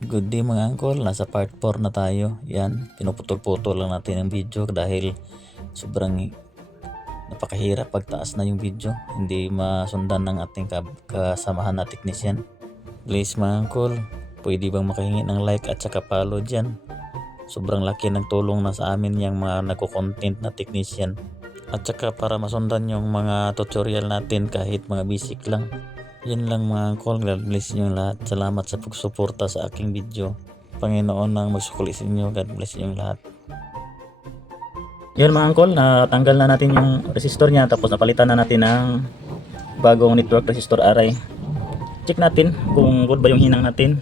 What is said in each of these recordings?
Good day mga uncle, nasa part 4 na tayo. Yan, pinuputol-putol lang natin ang video dahil sobrang napakahirap pagtaas na yung video. Hindi masundan ng ating kasamahan na technician. Please mga uncle, pwede bang makahingi ng like at saka follow dyan? Sobrang laki ng tulong na sa amin yung mga nagko-content na technician. At saka para masundan yung mga tutorial natin kahit mga basic lang. Yan lang mga uncle, God bless nyo lahat. Salamat sa pagsuporta sa aking video. Panginoon ang magsukuli sa inyo. God bless nyo lahat. Yan mga uncle, natanggal na natin yung resistor nya, tapos napalitan na natin ng bagong network resistor array. Check natin kung good ba yung hinang natin.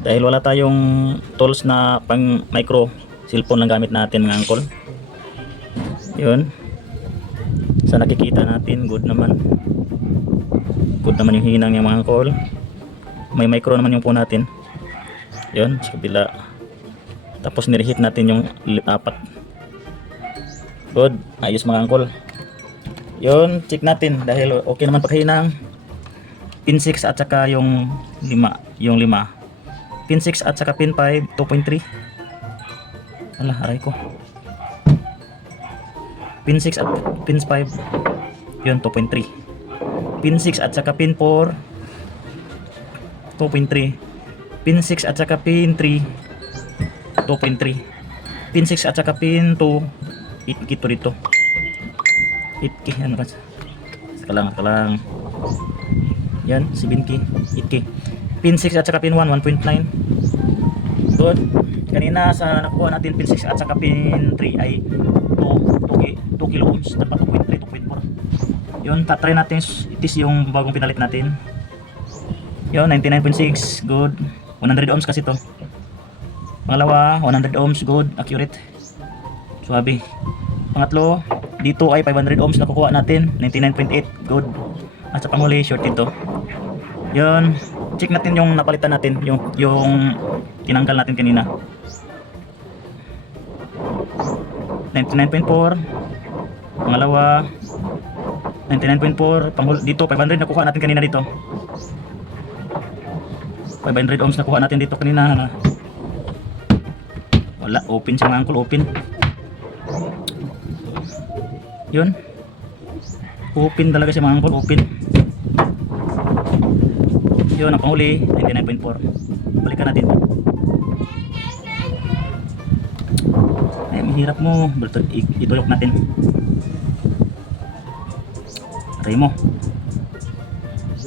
Dahil wala tayong tools na pang micro cellphone lang gamit natin mga uncle. Yun. Sa nakikita natin, good naman. Good naman yung hinang niya mga uncle. May micro naman yung po natin. Yun, sa kabila. Tapos nireheat natin yung apat. Good, ayos mga uncle. Yun, check natin dahil okay naman paghinang. Pin 6 at saka yung 5. Pin 6 at saka pin 5, 2.3. Ala, aray ko. Pin 6 at pin 5, yun 2.3. Pin 6 at saka pin 4, 2.3. Pin 6 at saka pin 3, 2.3. Pin 6 at saka pin 2, 8K to dito. 8K, ano ba? Kalang. Yan, 7K, 8K. Pin 6 at saka pin 1, 1.9. Good. Kanina sa nakuha natin pin 6 at saka pin 3 ay 2 kilo ohms. Dapat 2.3, 2.4. Yun, try natin itis yung bagong pinalit natin. Yun, 99.6, good. 100 ohms kasi to. Pangalawa, 100 ohms, good, accurate. Suwabe. Pangatlo, dito ay 500 ohms na kukuha natin, 99.8, good. At sa panghuli, short ito. Yun, check natin yung napalitan natin, yung tinanggal natin kanina. 99.4. Pangalawa, 99.4, dito 500 nakuha natin kanina dito. 500 ohms nakuha natin dito kanina. Wala, open siya mga uncle, open. Yun. Open talaga siya mga uncle, open. Yun, ang panghuli, 99.4. Balikan natin. Ay, mahirap mo. Itulok natin. Try mo.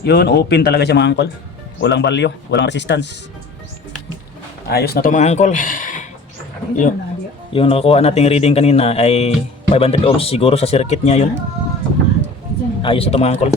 Yun, open talaga siya mga uncle. Walang value, walang resistance. Ayos na to mga uncle. Yung nakuha nating reading kanina ay 500 ohms siguro sa circuit niya yun. Ayos na to mga uncle.